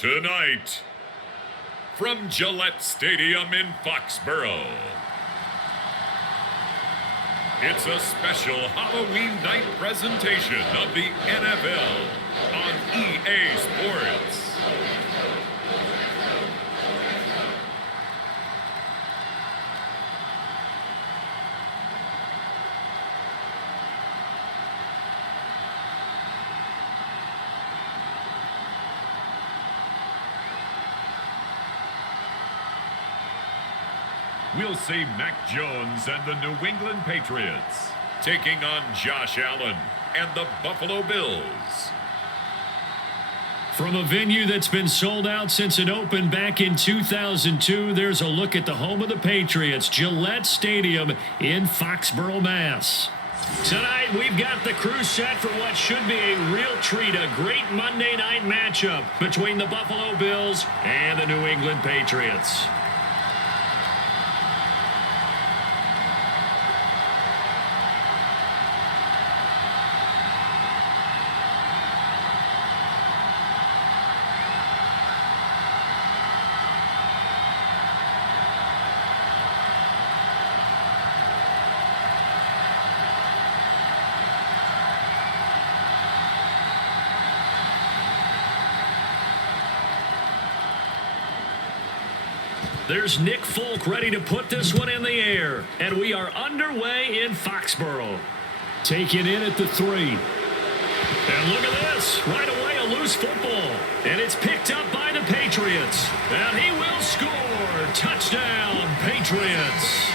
Tonight, from Gillette Stadium in Foxborough, it's a special Halloween night presentation of the NFL on EA Sports. We'll see Mac Jones and the New England Patriots taking on Josh Allen and the Buffalo Bills. From a venue that's been sold out since it opened back in 2002, there's a look at the home of the Patriots, Gillette Stadium in Foxborough, Mass. Tonight, we've got the crew set for what should be a real treat, a great Monday night matchup between the Buffalo Bills and the New England Patriots. There's Nick Folk ready to put this one in the air. And we are underway in Foxborough. Taken in at the 3. And look at this. Right away, a loose football. And it's picked up by the Patriots. And he will score. Touchdown, Patriots.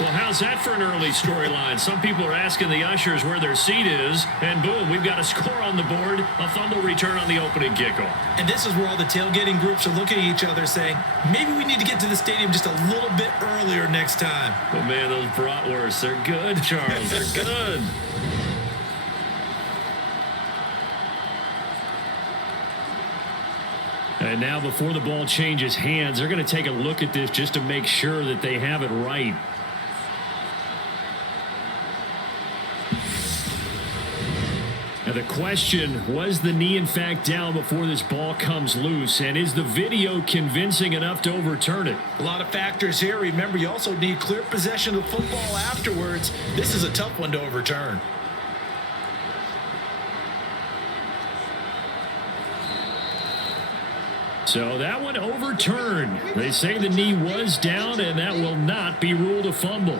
Well, how's that for an early storyline? Some people are asking the ushers where their seat is, and boom, we've got a score on the board, a fumble return on the opening kickoff. And this is where all the tailgating groups are looking at each other saying, maybe we need to get to the stadium just a little bit earlier next time. But man, those bratwursts, they're good, Charles, they're good. And now before the ball changes hands, they're going to take a look at this just to make sure that they have it right. Now the question, was the knee in fact down before this ball comes loose? And is the video convincing enough to overturn it? A lot of factors here. Remember, you also need clear possession of the football afterwards. This is a tough one to overturn. So that one overturned. They say the knee was down, and that will not be ruled a fumble.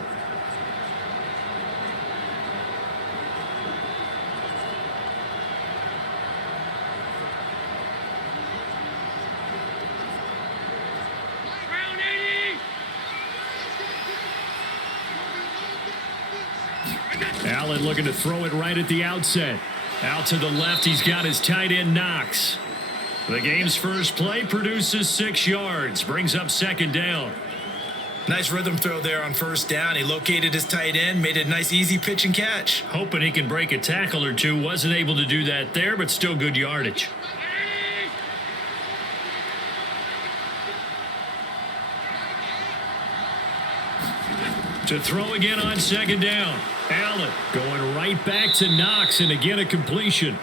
Allen looking to throw it right at the outset. Out to the left, he's got his tight end Knox. The game's first play produces 6 yards, brings up second down. Nice rhythm throw there on first down. He located his tight end, made a nice easy pitch and catch. Hoping he can break a tackle or two. Wasn't able to do that there, but still good yardage. To throw again on second down. Allen going right back to Knox, and again a completion.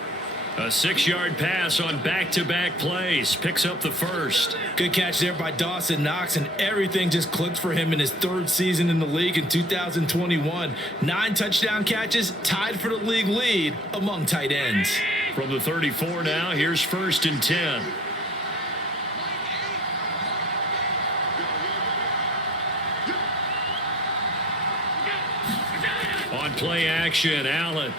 A 6-yard pass on back-to-back plays. Picks up the first. Good catch there by Dawson Knox, and everything just clicked for him in his 3rd season in the league in 2021. 9 touchdown catches, tied for the league lead among tight ends. From the 34 now, here's 1st and 10. On play action, Allen.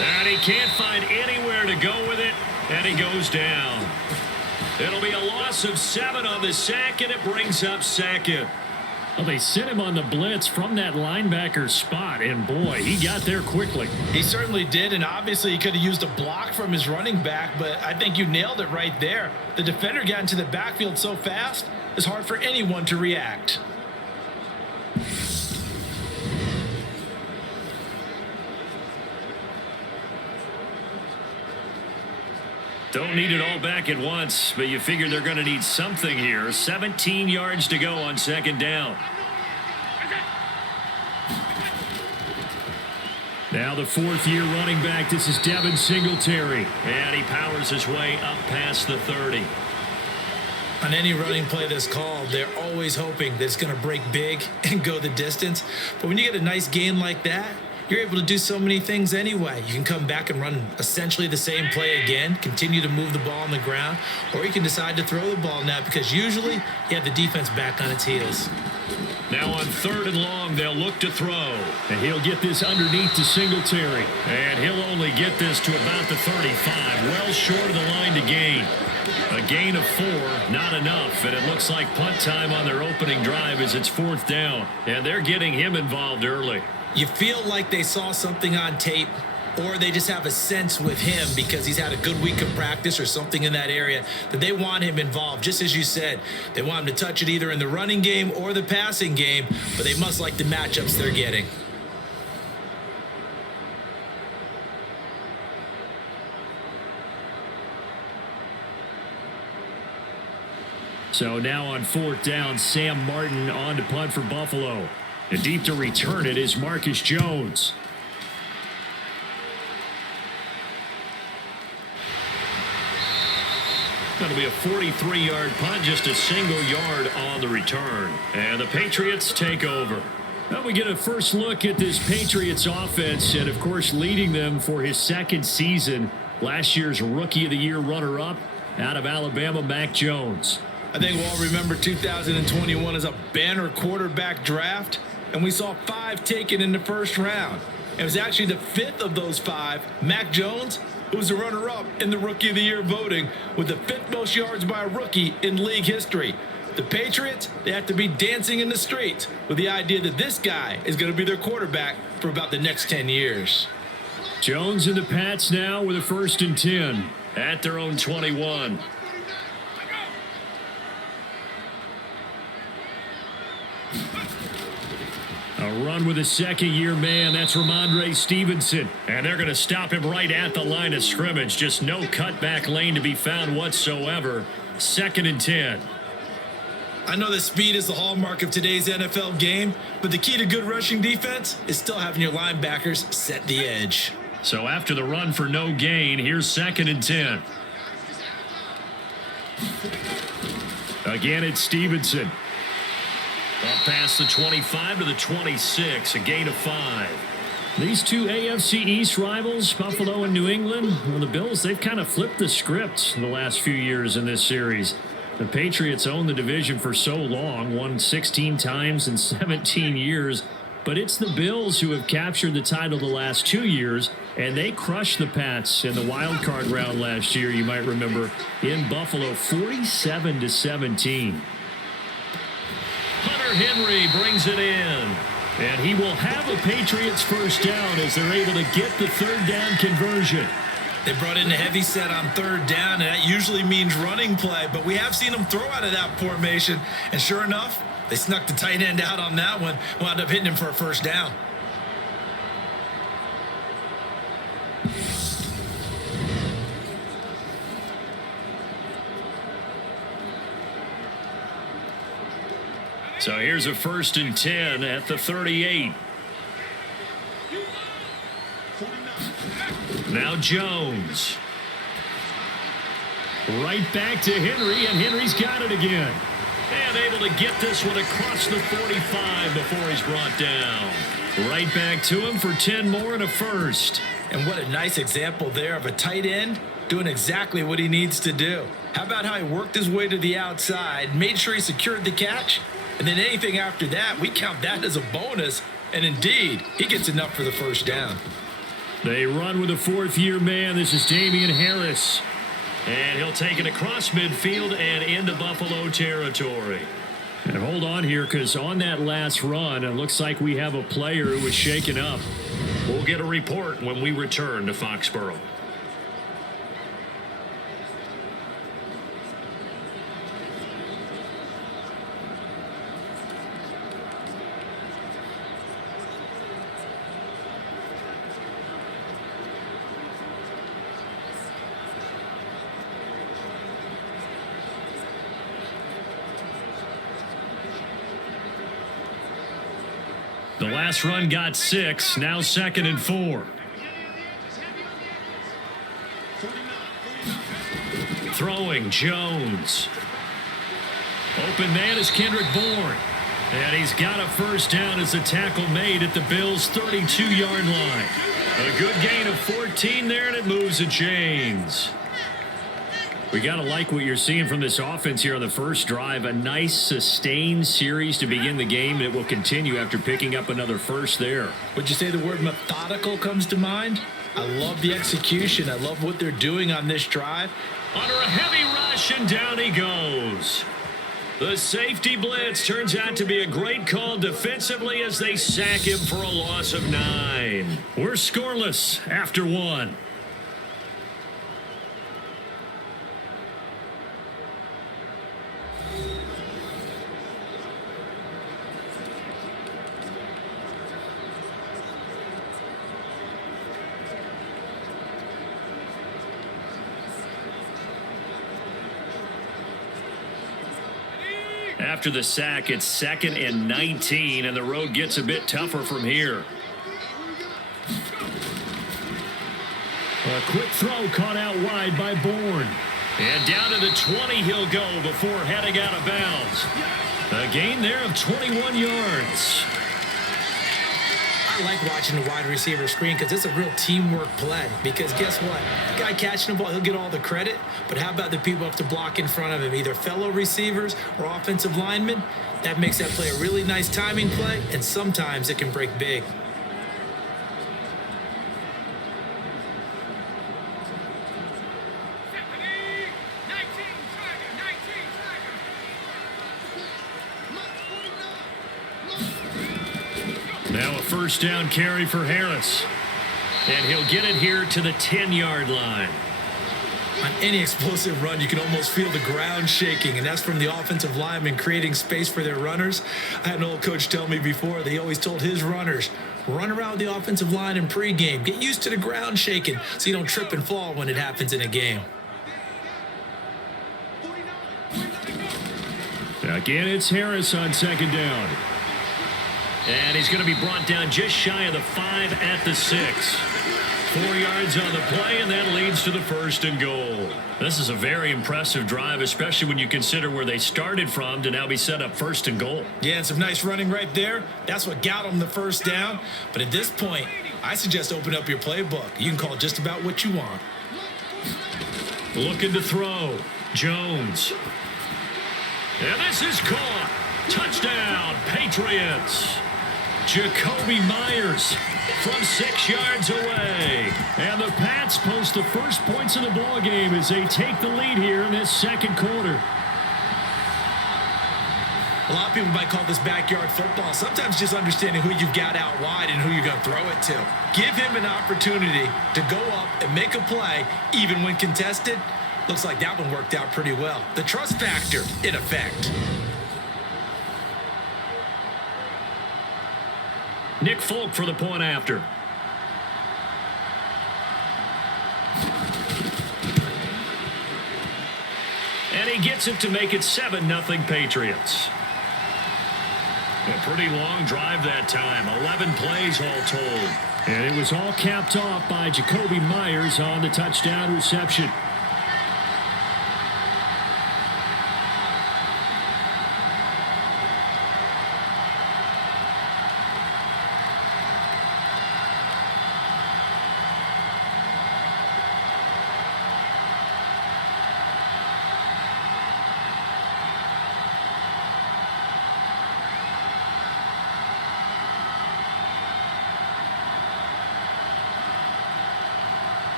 And he can't find anywhere to go with it, and he goes down. It'll be a loss of 7 on the sack, and it brings up second. Well, they sent him on the blitz from that linebacker spot, and boy, he got there quickly. He certainly did, and obviously he could have used a block from his running back, but I think you nailed it right there. The defender got into the backfield so fast, it's hard for anyone to react. Don't need it all back at once, but you figure they're going to need something here. 17 yards to go on second down. Now the fourth-year running back, this is Devin Singletary. And he powers his way up past the 30. On any running play that's called, they're always hoping that it's going to break big and go the distance. But when you get a nice gain like that, you're able to do so many things anyway. You can come back and run essentially the same play again, continue to move the ball on the ground, or you can decide to throw the ball now because usually you have the defense back on its heels. Now on 3rd and long, they'll look to throw. And he'll get this underneath to Singletary. And he'll only get this to about the 35, well short of the line to gain. A gain of 4, not enough, and it looks like punt time on their opening drive as it's 4th down. And they're getting him involved early. You feel like they saw something on tape, or they just have a sense with him because he's had a good week of practice or something in that area that they want him involved. Just as you said, they want him to touch it either in the running game or the passing game, but they must like the matchups they're getting. So now on 4th down, Sam Martin on to punt for Buffalo. And deep to return it is Marcus Jones. That'll be a 43-yard punt, just a single yard on the return. And the Patriots take over. Now we get a first look at this Patriots offense, and of course leading them for his 2nd season, last year's Rookie of the Year runner-up out of Alabama, Mac Jones. I think we'll all remember 2021 as a banner quarterback draft, and we saw 5 taken in the first round. It was actually the 5th of those 5, Mac Jones, who was the runner-up in the Rookie of the Year voting with the 5th most yards by a rookie in league history. The Patriots, they have to be dancing in the streets with the idea that this guy is going to be their quarterback for about the next 10 years. Jones and the Pats now with a 1st and 10 at their own 21. A run with a 2nd-year man. That's Ramondre Stevenson. And they're going to stop him right at the line of scrimmage. Just no cutback lane to be found whatsoever. 2nd and 10. I know that speed is the hallmark of today's NFL game, but the key to good rushing defense is still having your linebackers set the edge. So after the run for no gain, here's 2nd and 10. Again, it's Stevenson. Up past the 25 to the 26, a gain of 5. These two AFC East rivals, Buffalo and New England, well, the Bills, they've kind of flipped the script in the last few years in this series. The Patriots owned the division for so long, won 16 times in 17 years, but it's the Bills who have captured the title the last 2 years, and they crushed the Pats in the wild card round last year, you might remember, in Buffalo, 47-17. Hunter Henry brings it in. And he will have a Patriots 1st down as they're able to get the 3rd down conversion. They brought in a heavy set on 3rd down, and that usually means running play, but we have seen them throw out of that formation, and sure enough, they snuck the tight end out on that one, wound up hitting him for a 1st down. So here's a 1st and 10 at the 38. Now Jones. Right back to Henry, and Henry's got it again. And able to get this one across the 45 before he's brought down. Right back to him for 10 more and a 1st. And what a nice example there of a tight end doing exactly what he needs to do. How about how he worked his way to the outside, made sure he secured the catch, and then anything after that, we count that as a bonus. And indeed, he gets enough for the 1st down. They run with a 4th-year man. This is Damian Harris. And he'll take it across midfield and into Buffalo territory. And hold on here, because on that last run, it looks like we have a player who was shaken up. We'll get a report when we return to Foxborough. The last run got 6, now 2nd and 4. Throwing, Jones. Open man is Kendrick Bourne. And he's got a first down as the tackle made at the Bills' 32-yard line. A good gain of 14 there, and it moves the chains. We got to like what you're seeing from this offense here on the first drive. A nice, sustained series to begin the game, and it will continue after picking up another first there. Would you say the word methodical comes to mind? I love the execution. I love what they're doing on this drive. Under a heavy rush, and down he goes. The safety blitz turns out to be a great call defensively as they sack him for a loss of 9. We're scoreless after 1. After the sack, it's 2nd and 19, and the road gets a bit tougher from here. A quick throw caught out wide by Bourne. And down to the 20 he'll go before heading out of bounds. A gain there of 21 yards. I like watching the wide receiver screen because it's a real teamwork play. Because guess what? The guy catching the ball, he'll get all the credit. But how about the people who have to block in front of him, either fellow receivers or offensive linemen? That makes that play a really nice timing play, and sometimes it can break big. Now a first down carry for Harris. And he'll get it here to the 10-yard line. On any explosive run, you can almost feel the ground shaking, and that's from the offensive linemen creating space for their runners. I had an old coach tell me before that he always told his runners, run around with the offensive line in pregame. Get used to the ground shaking so you don't trip and fall when it happens in a game. Again, it's Harris on 2nd down. And he's going to be brought down just shy of the 5 at the 6. 4 yards on the play, and that leads to the 1st and goal. This is a very impressive drive, especially when you consider where they started from to now be set up 1st and goal. Yeah, and some nice running right there. That's what got them the first down. But at this point, I suggest open up your playbook. You can call just about what you want. Looking to throw. Jones. And this is caught. Touchdown, Patriots. Jacoby Myers from 6 yards away. And the Pats post the first points of the ball game as they take the lead here in this second quarter. A lot of people might call this backyard football. Sometimes just understanding who you've got out wide and who you're going to throw it to. Give him an opportunity to go up and make a play, even when contested. Looks like that one worked out pretty well. The trust factor in effect. Nick Folk for the point after. And he gets it to make it 7-0 Patriots. A pretty long drive that time. 11 plays all told. And it was all capped off by Jacoby Myers on the touchdown reception.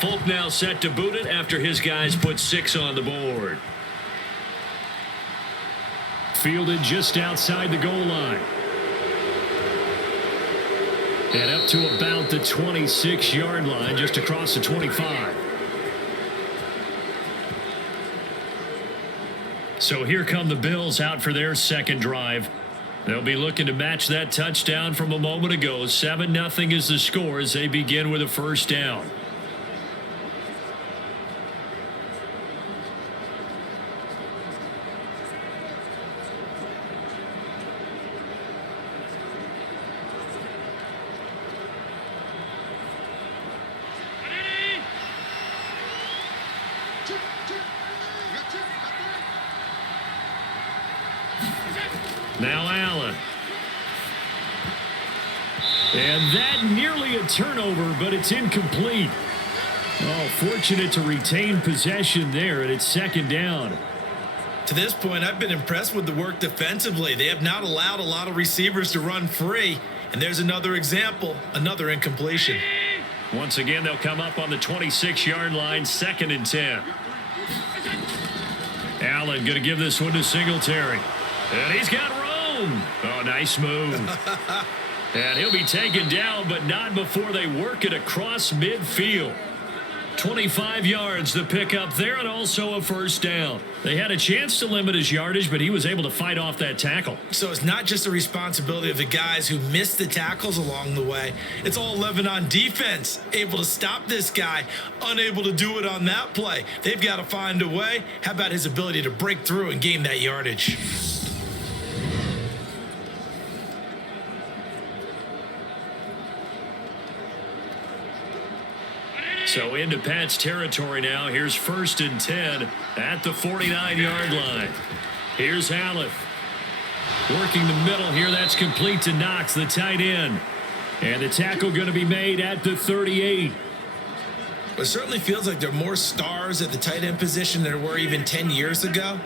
Folk now set to boot it after his guys put 6 on the board. Fielded just outside the goal line. And up to about the 26-yard line, just across the 25. So here come the Bills out for their second drive. They'll be looking to match that touchdown from a moment ago. 7-0 is the score as they begin with a first down. Now Allen. And that nearly a turnover, but it's incomplete. Oh, fortunate to retain possession there, and it's second down. To this point, I've been impressed with the work defensively. They have not allowed a lot of receivers to run free. And there's another example, another incompletion. Once again, they'll come up on the 26-yard line, 2nd and 10. Allen going to give this one to Singletary. And he's got room. Oh, nice move. And he'll be taken down, but not before they work it across midfield. 25 yards the pickup there, and also a first down. They had a chance to limit his yardage, but he was able to fight off that tackle. So it's not just the responsibility of the guys who missed the tackles along the way. It's all 11 on defense, able to stop this guy, unable to do it on that play. They've got to find a way. How about his ability to break through and gain that yardage? So into Pat's territory now. Here's 1st and 10 at the 49-yard line. Here's Allen. Working the middle here. That's complete to Knox, the tight end. And the tackle going to be made at the 38. It certainly feels like there are more stars at the tight end position than there were even 10 years ago.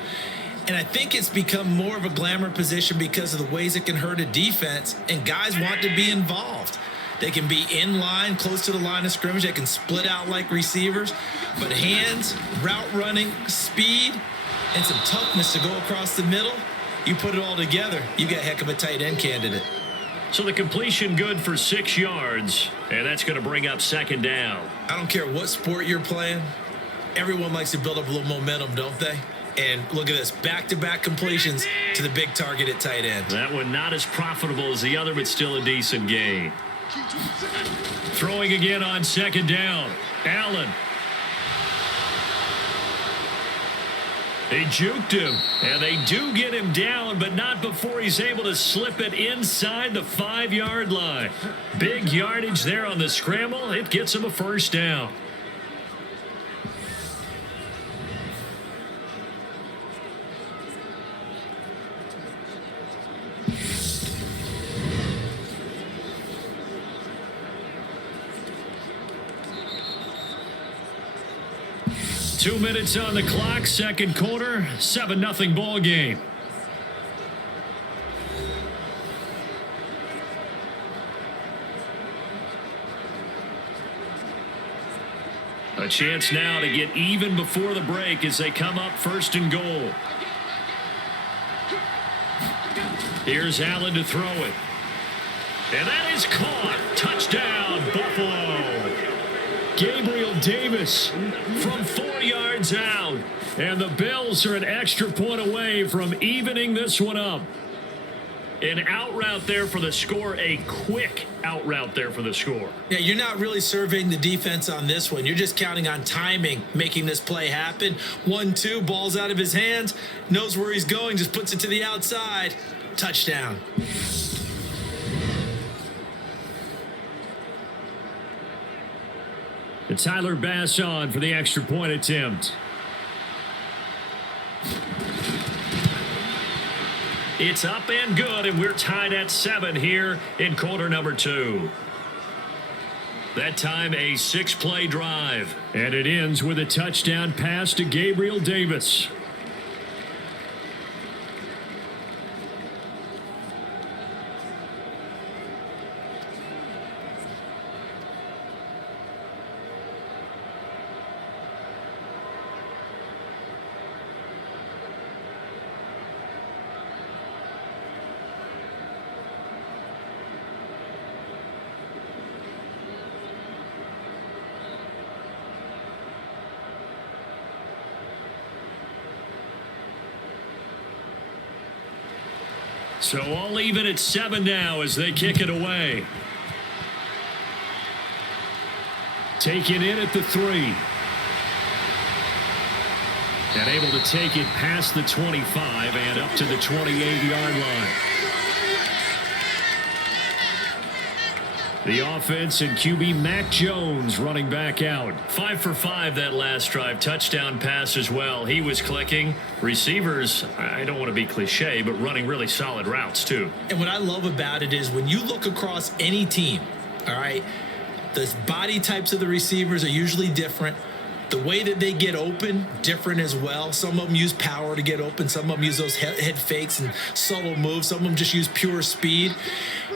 And I think it's become more of a glamour position because of the ways it can hurt a defense, and guys want to be involved. They can be in line, close to the line of scrimmage. They can split out like receivers. But hands, route running, speed, and some toughness to go across the middle, you put it all together, you got a heck of a tight end candidate. So the completion good for 6 yards, and that's going to bring up 2nd down. I don't care what sport you're playing. Everyone likes to build up a little momentum, don't they? And look at this, back-to-back completions to the big target at tight end. That one not as profitable as the other, but still a decent gain. Throwing again on 2nd down. Allen. They juked him, and they do get him down, but not before he's able to slip it inside the 5-yard line. Big yardage there on the scramble. It gets him a first down. Two minutes on the clock, second quarter, 7-0 ball game. A chance now to get even before the break as they come up 1st and goal. Here's Allen to throw it. And that is caught. Touchdown, Buffalo. Gabriel Davis from 4 yards out. And the Bills are an extra point away from evening this one up. An out route there for the score, a quick out route there for the score. Yeah, you're not really surveying the defense on this one. You're just counting on timing, making this play happen. 1-2, ball's out of his hands, knows where he's going, just puts it to the outside. Touchdown. It's Tyler Bass on for the extra point attempt. It's up and good, and we're tied at 7 here in quarter number 2. That time a 6-play drive, and it ends with a touchdown pass to Gabriel Davis. So all even at 7 now as they kick it away. Taken in at the 3. And able to take it past the 25 and up to the 28-yard line. The offense and QB Mac Jones running back out. 5 for 5 that last drive. Touchdown pass as well. He was clicking. Receivers, I don't want to be cliche, but running really solid routes too. And what I love about it is when you look across any team, all right, the body types of the receivers are usually different. The way that they get open, different as well. Some of them use power to get open. Some of them use those head fakes and subtle moves. Some of them just use pure speed.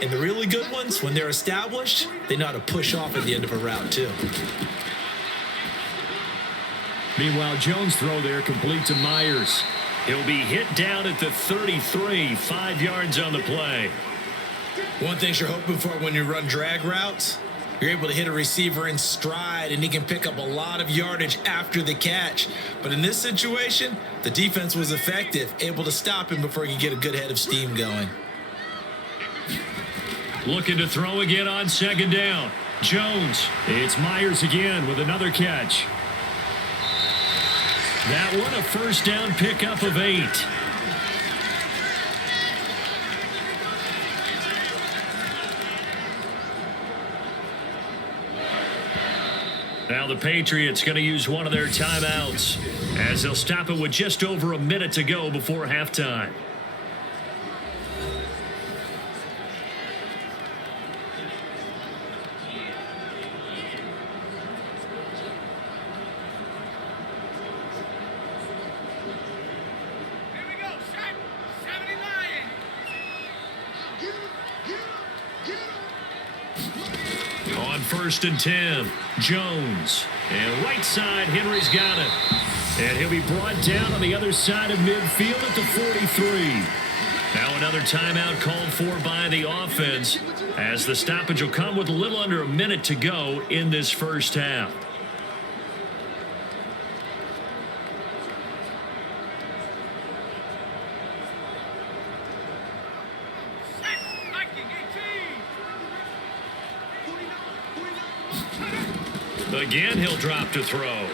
And the really good ones, when they're established, they know how to push off at the end of a route too. Meanwhile, Jones' throw there complete to Myers. He'll be hit down at the 33, 5 yards on the play. One thing you're hoping for when you run drag routes, you're able to hit a receiver in stride, and he can pick up a lot of yardage after the catch. But in this situation, the defense was effective, able to stop him before he could get a good head of steam going. Looking to throw again on second down. Jones. It's Myers again with another catch. That one a first down pickup of 8. Now the Patriots going to use one of their timeouts as they'll stop it with just over a minute to go before halftime. On 1st and 10, Jones. And right side, Henry's got it. And he'll be brought down on the other side of midfield at the 43. Now another timeout called for by the offense as the stoppage will come with a little under a minute to go in this first half. Again, he'll drop to throw.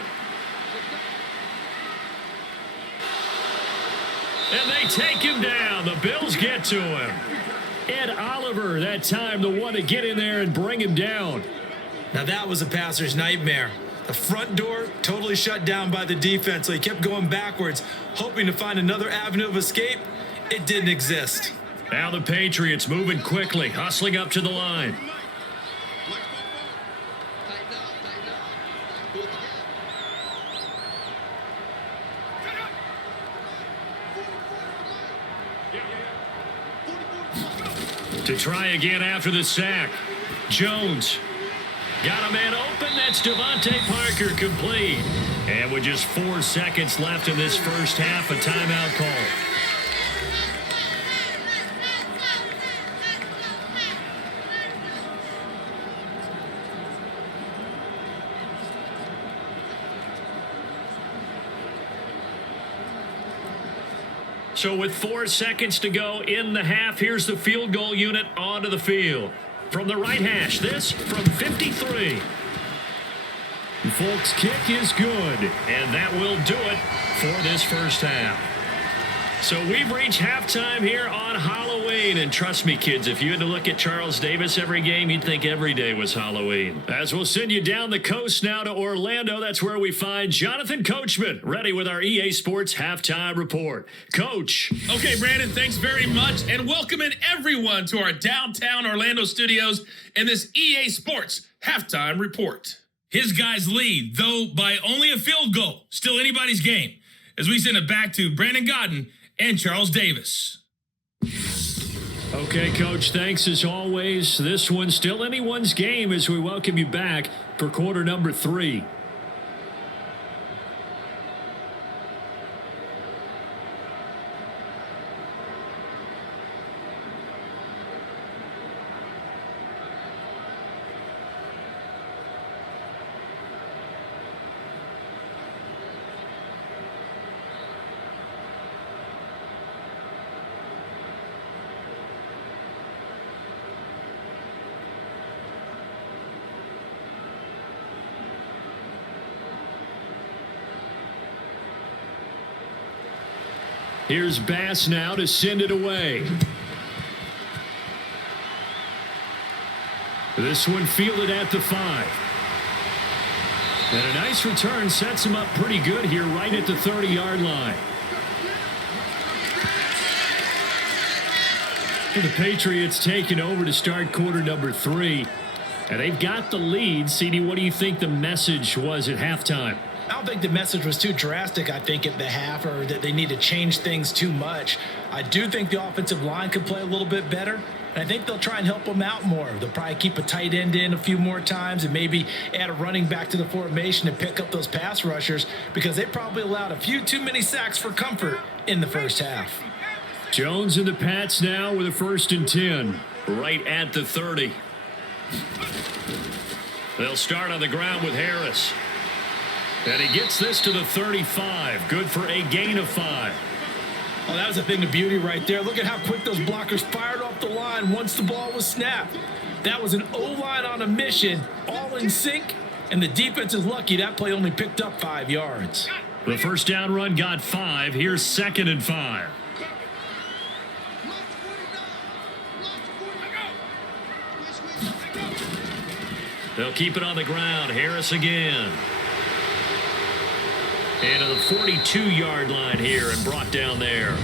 And they take him down. The Bills get to him. Ed Oliver, that time, the one to get in there and bring him down. Now that was a passer's nightmare. The front door totally shut down by the defense, so he kept going backwards, hoping to find another avenue of escape. It didn't exist. Now the Patriots moving quickly, hustling up to the line. To try again after the sack. Jones got a man open. That's Devontae Parker complete. And with just 4 seconds left in this first half, a timeout call. So with 4 seconds to go in the half, here's the field goal unit onto the field. From the right hash, this from 53. Folks, kick is good, and that will do it for this first half. So we've reached halftime here on Halloween, and trust me, kids, if you had to look at Charles Davis every game, you'd think every day was Halloween. As we'll send you down the coast now to Orlando, that's where we find Jonathan Coachman, ready with our EA Sports Halftime Report. Coach. Okay, Brandon, thanks very much, and welcoming everyone to our downtown Orlando studios in this EA Sports Halftime Report. His guys lead, though by only a field goal. Still anybody's game. As we send it back to Brandon Godden and Charles Davis. Okay, Coach, thanks as always. This one's still anyone's game as we welcome you back for quarter number 3. Here's Bass now to send it away. This one fielded at the 5. And a nice return sets him up pretty good here right at the 30-yard line. The Patriots taking over to start quarter number 3. And they've got the lead. CD, what do you think the message was at halftime? I don't think the message was too drastic, I think, at the half, or that they need to change things too much. I do think the offensive line could play a little bit better, and I think they'll try and help them out more. They'll probably keep a tight end in a few more times and maybe add a running back to the formation and pick up those pass rushers, because they probably allowed a few too many sacks for comfort in the first half. Jones and the Pats now with a 1st and 10, right at the 30. They'll start on the ground with Harris. And he gets this to the 35. Good for a gain of 5. Oh, that was a thing of beauty right there. Look at how quick those blockers fired off the line once the ball was snapped. That was an O-line on a mission, all in sync, and the defense is lucky that play only picked up 5 yards. The first down run got 5. Here's 2nd and 5. They'll keep it on the ground. Harris again. And to the 42-yard line here and brought down there.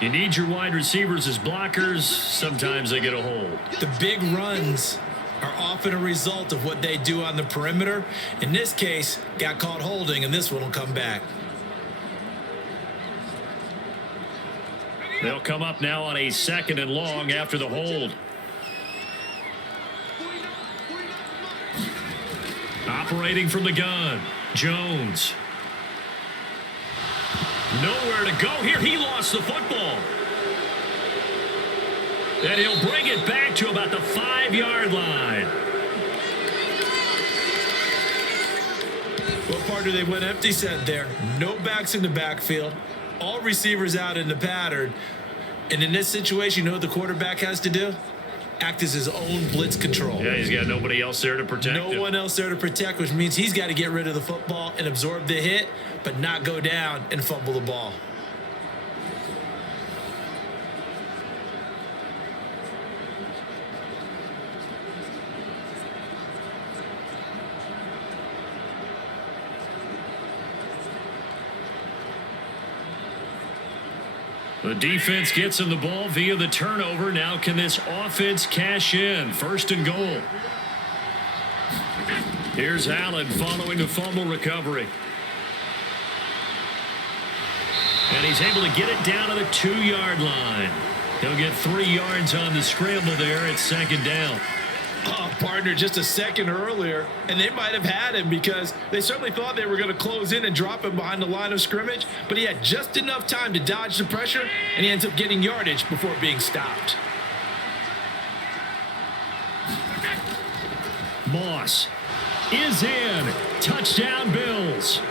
You need your wide receivers as blockers. Sometimes they get a hold. The big runs are often a result of what they do on the perimeter. In this case, got caught holding, and this one will come back. They'll come up now on a 2nd and long after the hold. Operating from the gun, Jones. Nowhere to go here. He lost the football. And he'll bring it back to about the 5-yard line. What part do they went empty set there? No backs in the backfield. All receivers out in the pattern. And in this situation, you know what the quarterback has to do? Act as his own blitz control. Yeah, he's got nobody else there to protect him. No one else there to protect, which means he's got to get rid of the football and absorb the hit, but not go down and fumble the ball. The defense gets him the ball via the turnover. Now can this offense cash in? 1st and goal. Here's Allen following the fumble recovery. And he's able to get it down to the 2-yard line. He'll get 3 yards on the scramble there at 2nd down. Oh, partner, just a second earlier, and they might have had him because they certainly thought they were going to close in and drop him behind the line of scrimmage, but he had just enough time to dodge the pressure, and he ends up getting yardage before being stopped. Moss is in. Touchdown, Bills.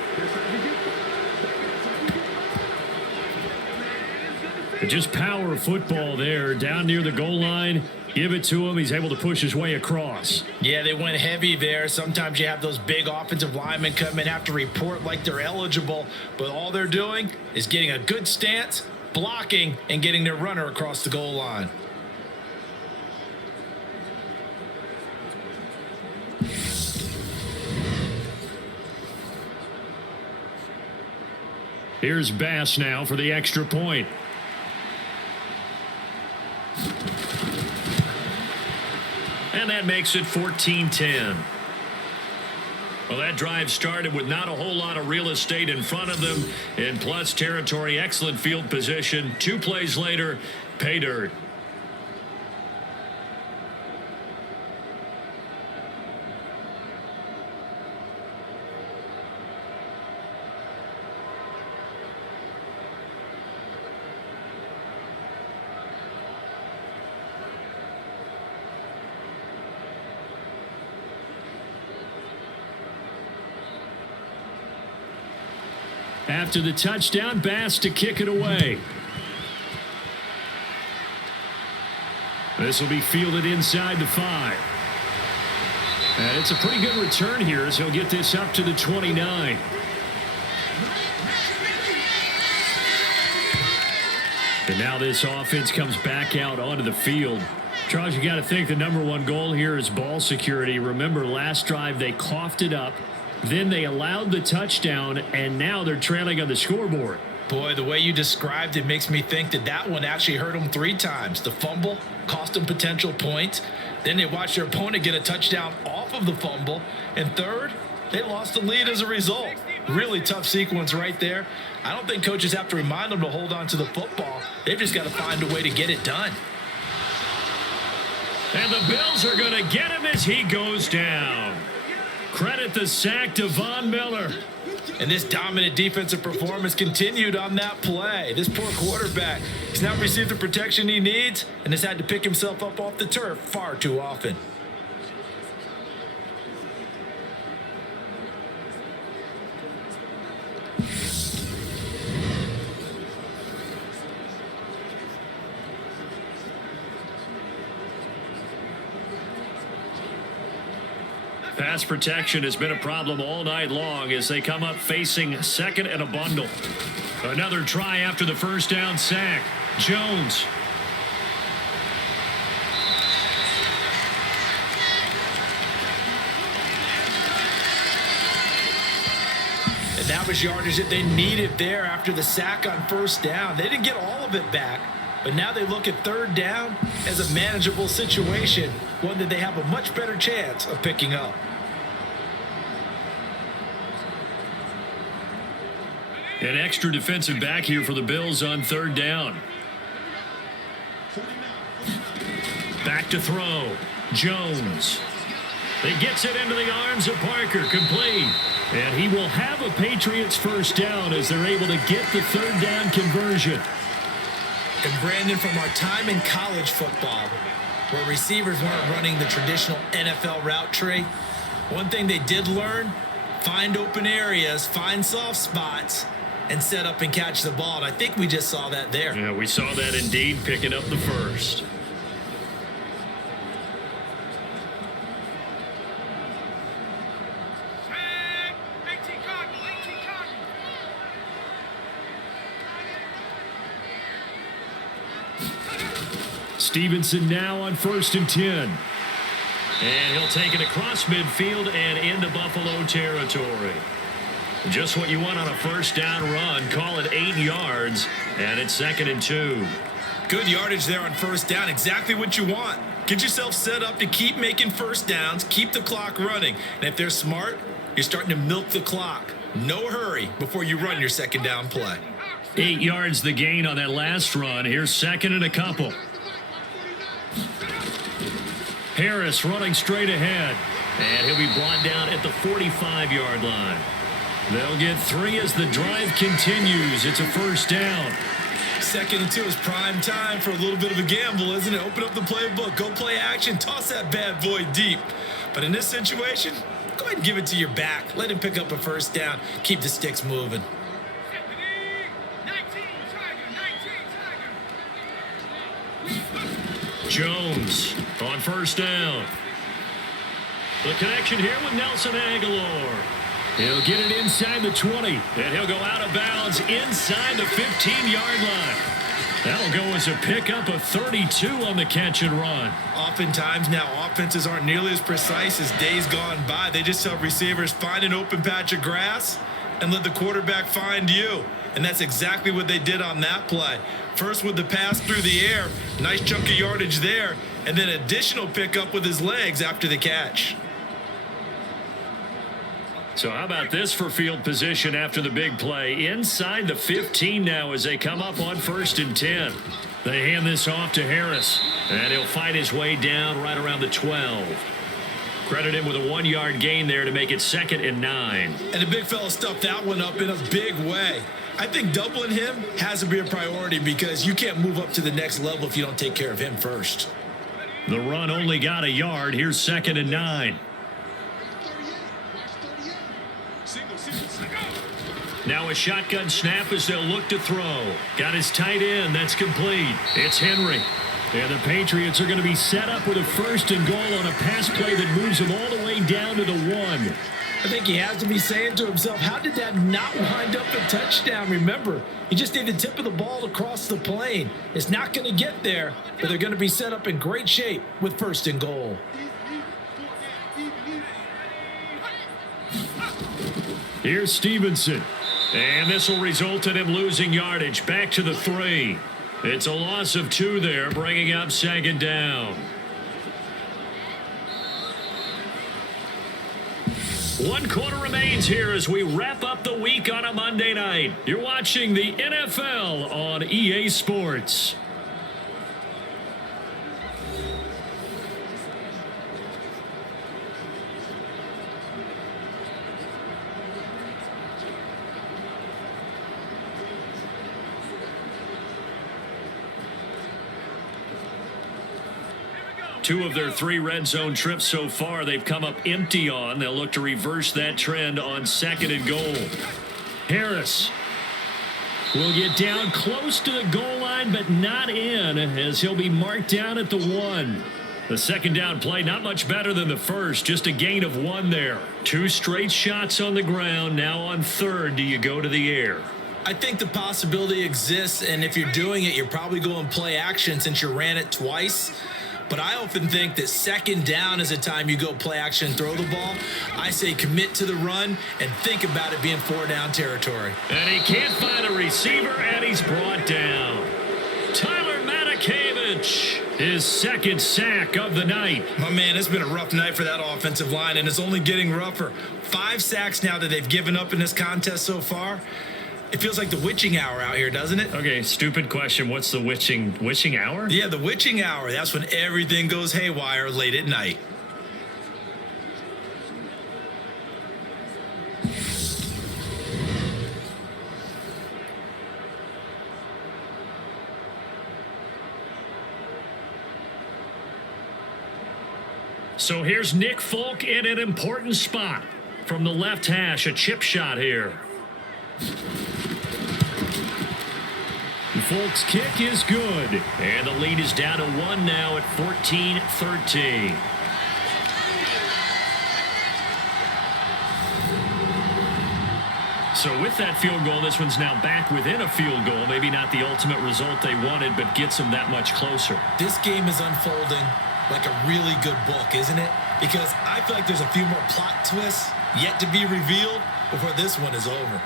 Just power of football there down near the goal line. Give it to him. He's able to push his way across. Yeah, they went heavy there. Sometimes you have those big offensive linemen come in, have to report like they're eligible, but all they're doing is getting a good stance, blocking, and getting their runner across the goal line. Here's Bass now for the extra point. And that makes it 14-10. Well, that drive started with not a whole lot of real estate in front of them. In plus territory, excellent field position. 2 plays later, pay dirt. After the touchdown, Bass to kick it away. This will be fielded inside the 5. And it's a pretty good return here as he'll get this up to the 29. And now this offense comes back out onto the field. Charles, you got to think the #1 goal here is ball security. Remember, last drive they coughed it up. Then they allowed the touchdown, and now they're trailing on the scoreboard. Boy, the way you described it makes me think that one actually hurt them 3 times. The fumble cost them potential points. Then they watched their opponent get a touchdown off of the fumble. And third, they lost the lead as a result. Really tough sequence right there. I don't think coaches have to remind them to hold on to the football. They've just got to find a way to get it done. And the Bills are going to get him as he goes down. Credit the sack to Von Miller. And this dominant defensive performance continued on that play. This poor quarterback has not received the protection he needs and has had to pick himself up off the turf far too often. Pass protection has been a problem all night long as they come up facing second and a bundle. Another try after the first down sack. Jones. And that was yardage that they needed there after the sack on first down. They didn't get all of it back, but now they look at third down as a manageable situation, one that they have a much better chance of picking up. An extra defensive back here for the Bills on third down. Back to throw. Jones. He gets it into the arms of Parker. Complete. And he will have a Patriots first down as they're able to get the third down conversion. And Brandon, from our time in college football, where receivers weren't running the traditional NFL route tree, one thing they did learn, find open areas, find soft spots, and set up and catch the ball. And I think we just saw that there. Yeah, we saw that indeed, picking up the first. Stevenson now on 1st and 10. And he'll take it across midfield and into Buffalo territory. Just what you want on a first down run. Call it 8 yards, and it's 2nd and 2. Good yardage there on first down. Exactly what you want. Get yourself set up to keep making first downs, keep the clock running. And if they're smart, you're starting to milk the clock. No hurry before you run your second down play. 8 yards the gain on that last run. Here's 2nd and a couple. Harris running straight ahead. And he'll be brought down at the 45-yard line. They'll get 3 as the drive continues. It's a first down. 2nd and 2 is prime time for a little bit of a gamble, isn't it? Open up the playbook, go play action, toss that bad boy deep. But in this situation, go ahead and give it to your back. Let him pick up a first down. Keep the sticks moving. Jones on first down. The connection here with Nelson Aguilar. He'll get it inside the 20, and he'll go out of bounds inside the 15-yard line. That'll go as a pickup of 32 on the catch and run. Oftentimes now offenses aren't nearly as precise as days gone by. They just tell receivers, find an open patch of grass and let the quarterback find you. And that's exactly what they did on that play. First with the pass through the air, nice chunk of yardage there, and then additional pickup with his legs after the catch. So how about this for field position after the big play? Inside the 15 now as they come up on 1st and 10. They hand this off to Harris, and he'll fight his way down right around the 12. Credit him with a 1-yard gain there to make it 2nd and 9. And the big fella stuffed that one up in a big way. I think doubling him has to be a priority because you can't move up to the next level if you don't take care of him first. The run only got a yard. Here's 2nd and 9. Now a shotgun snap as they'll look to throw. Got his tight end. That's complete. It's Henry. And the Patriots are going to be set up with a 1st and goal on a pass play that moves them all the way down to the 1. I think he has to be saying to himself, how did that not wind up a touchdown? Remember, you just need the tip of the ball across the plane. It's not going to get there, but they're going to be set up in great shape with 1st and goal. Here's Stevenson. And this will result in him losing yardage. Back to the 3. It's a loss of 2 there, bringing up 2nd down. 1 quarter remains here as we wrap up the week on a Monday night. You're watching the NFL on EA Sports. Two of their 3 red zone trips so far, they've come up empty on. They'll look to reverse that trend on 2nd and goal. Harris will get down close to the goal line, but not in, as he'll be marked down at the 1. The 2nd down play, not much better than the first, just a gain of 1 there. 2 straight shots on the ground. Now on 3rd, do you go to the air? I think the possibility exists, and if you're doing it, you're probably going play action since you ran it twice. But I often think that 2nd down is a time you go play action and throw the ball. I say commit to the run and think about it being 4-down territory. And he can't find a receiver, and he's brought down. Tyler Matakevich, his 2nd sack of the night. My man, it's been a rough night for that offensive line, and it's only getting rougher. 5 sacks now that they've given up in this contest so far. It feels like the witching hour out here, doesn't it? Okay, stupid question. What's the witching hour? Yeah, the witching hour. That's when everything goes haywire late at night. So here's Nick Folk in an important spot. From the left hash, a chip shot here. Folk's kick is good. And the lead is down to 1 now at 14-13. So with that field goal, this one's now back within a field goal. Maybe not the ultimate result they wanted, but gets them that much closer. This game is unfolding like a really good book, isn't it? Because I feel like there's a few more plot twists yet to be revealed before this one is over.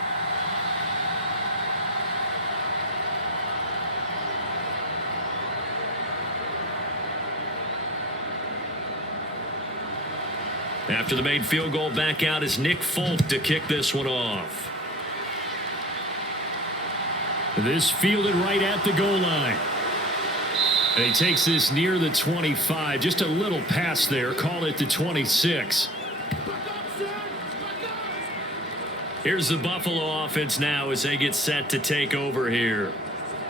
After the made field goal, back out is Nick Folk to kick this one off. This fielded right at the goal line. And he takes this near the 25. Just a little pass there. Call it the 26. Here's the Buffalo offense now as they get set to take over here.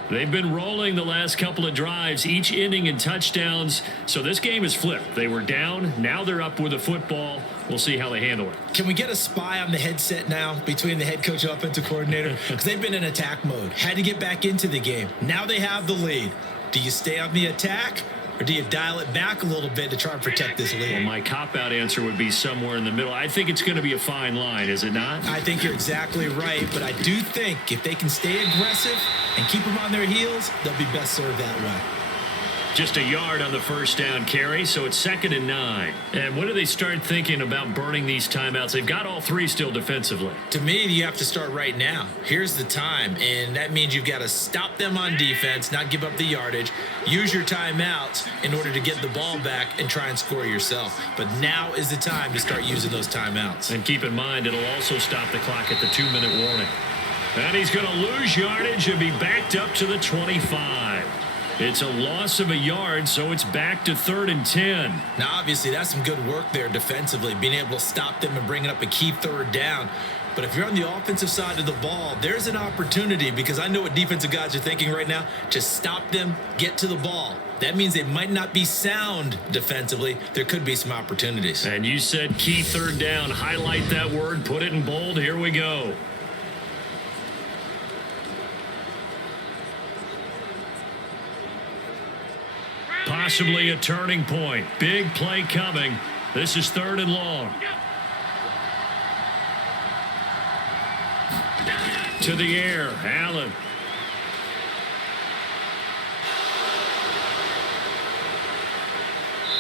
They've been rolling the last couple of drives, each inning in touchdowns. So this game is flipped. They were down. Now they're up with the football. We'll see how they handle it. Can we get a spy on the headset now between the head coach and offensive coordinator? Because they've been in attack mode. Had to get back into the game. Now they have the lead. Do you stay on the attack, or do you dial it back a little bit to try and protect this lead? Well, my cop-out answer would be somewhere in the middle. I think it's going to be a fine line, is it not? I think you're exactly right, but I do think if they can stay aggressive and keep them on their heels, they'll be best served that way. Just a yard on the first down carry, so it's 2nd and 9. And when do they start thinking about burning these timeouts? They've got all 3 still defensively. To me, you have to start right now. Here's the time, and that means you've got to stop them on defense, not give up the yardage, use your timeouts in order to get the ball back and try and score yourself. But now is the time to start using those timeouts. And keep in mind, it'll also stop the clock at the 2-minute warning. And he's going to lose yardage and be backed up to the 25. It's a loss of a yard, so it's back to 3rd and 10. Now, obviously, that's some good work there defensively, being able to stop them and bringing up a key 3rd down. But if you're on the offensive side of the ball, there's an opportunity, because I know what defensive guys are thinking right now, to stop them, get to the ball. That means they might not be sound defensively. There could be some opportunities. And you said key 3rd down. Highlight that word, put it in bold. Here we go. Possibly a turning point. Big play coming. This is 3rd and long. to the air. Allen.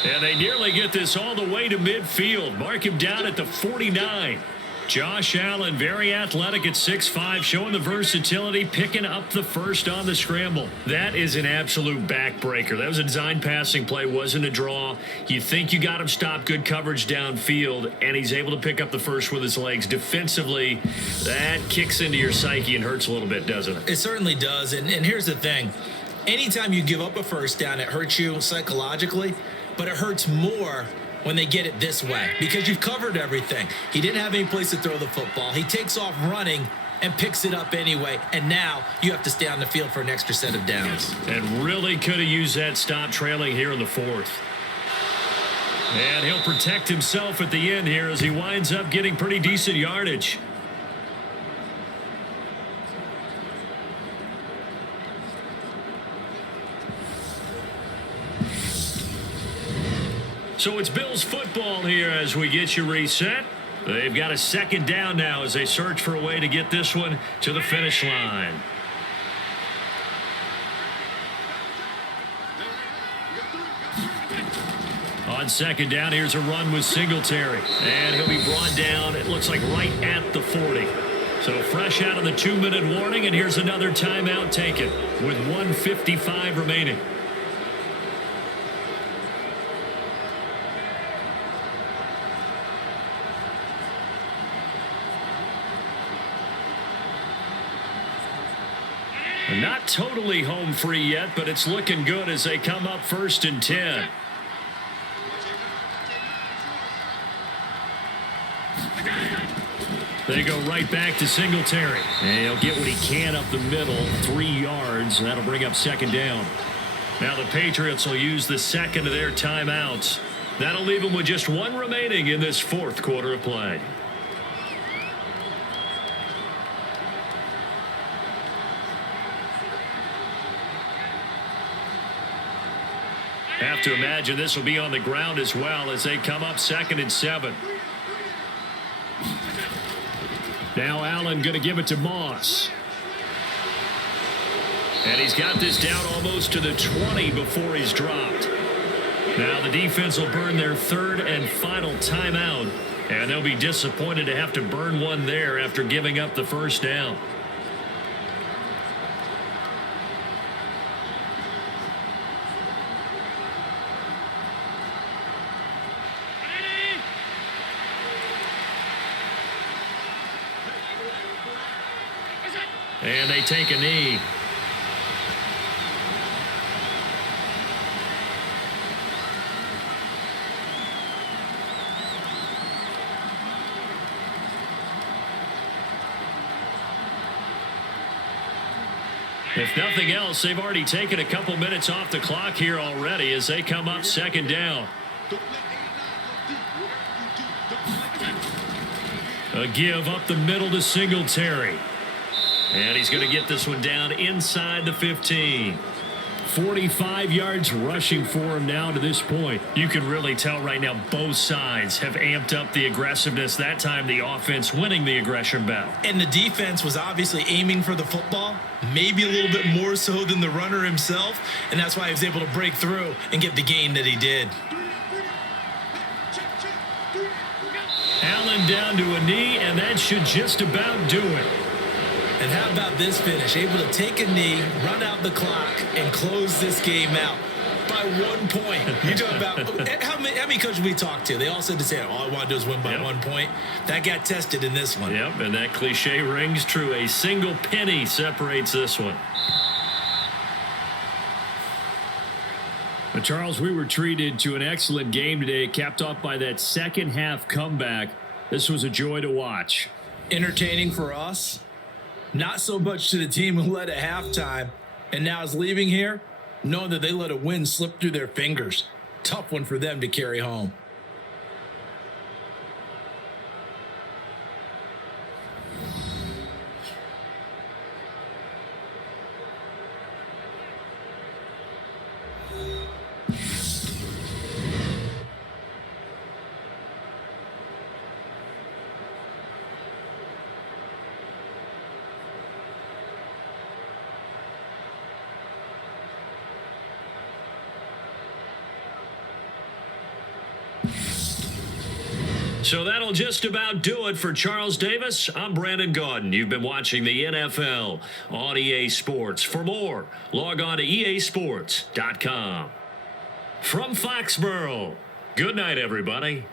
And they nearly get this all the way to midfield. Mark him down at the 49. Josh Allen, very athletic at 6'5", showing the versatility, picking up the first on the scramble. That is an absolute backbreaker. That was a design passing play, wasn't a draw. You think you got him stopped, good coverage downfield, and he's able to pick up the first with his legs. Defensively, that kicks into your psyche and hurts a little bit, doesn't it? It certainly does, and here's the thing. Anytime you give up a first down, it hurts you psychologically, but it hurts more when they get it this way because you've covered everything. He didn't have any place to throw the football. He takes off running and picks it up anyway, and now you have to stay on the field for an extra set of downs. And really could have used that stop trailing here in the fourth. And he'll protect himself at the end here as he winds up getting pretty decent yardage. So it's Bills football here as we get you reset. They've got a second down now as they search for a way to get this one to the finish line. On second down, here's a run with Singletary. And he'll be brought down, it looks like right at the 40. So fresh out of the 2-minute warning, and here's another timeout taken with 1:55 remaining. Not totally home free yet, but it's looking good as they come up 1st and 10. They go right back to Singletary. And he'll get what he can up the middle, 3 yards. That'll bring up second down. Now the Patriots will use the second of their timeouts. That'll leave them with just 1 remaining in this 4th quarter of play. Have to imagine this will be on the ground as well as they come up 2nd and 7. Now Allen going to give it to Moss. And he's got this down almost to the 20 before he's dropped. Now the defense will burn their 3rd and final timeout. And they'll be disappointed to have to burn one there after giving up the first down. And they take a knee. If nothing else, they've already taken a couple minutes off the clock here already as they come up 2nd down. A give up the middle to Singletary. And he's going to get this one down inside the 15. 45 yards rushing for him now to this point. You can really tell right now both sides have amped up the aggressiveness. That time the offense winning the aggression battle. And the defense was obviously aiming for the football, maybe a little bit more so than the runner himself. And that's why he was able to break through and get the gain that he did. Allen down to a knee, and that should just about do it. And how about this finish? Able to take a knee, run out the clock, and close this game out by 1 point. You talk about how many coaches we talked to? They all said the same. All I want to do is win by 1 point. That got tested in this one. Yep, and that cliche rings true. A single penny separates this one. But Charles, we were treated to an excellent game today, capped off by that second half comeback. This was a joy to watch. Entertaining for us. Not so much to the team who led at halftime and now is leaving here, knowing that they let a win slip through their fingers. Tough one for them to carry home. So that'll just about do it for Charles Davis. I'm Brandon Gaudin. You've been watching the NFL on EA Sports. For more, log on to easports.com. From Foxborough, good night, everybody.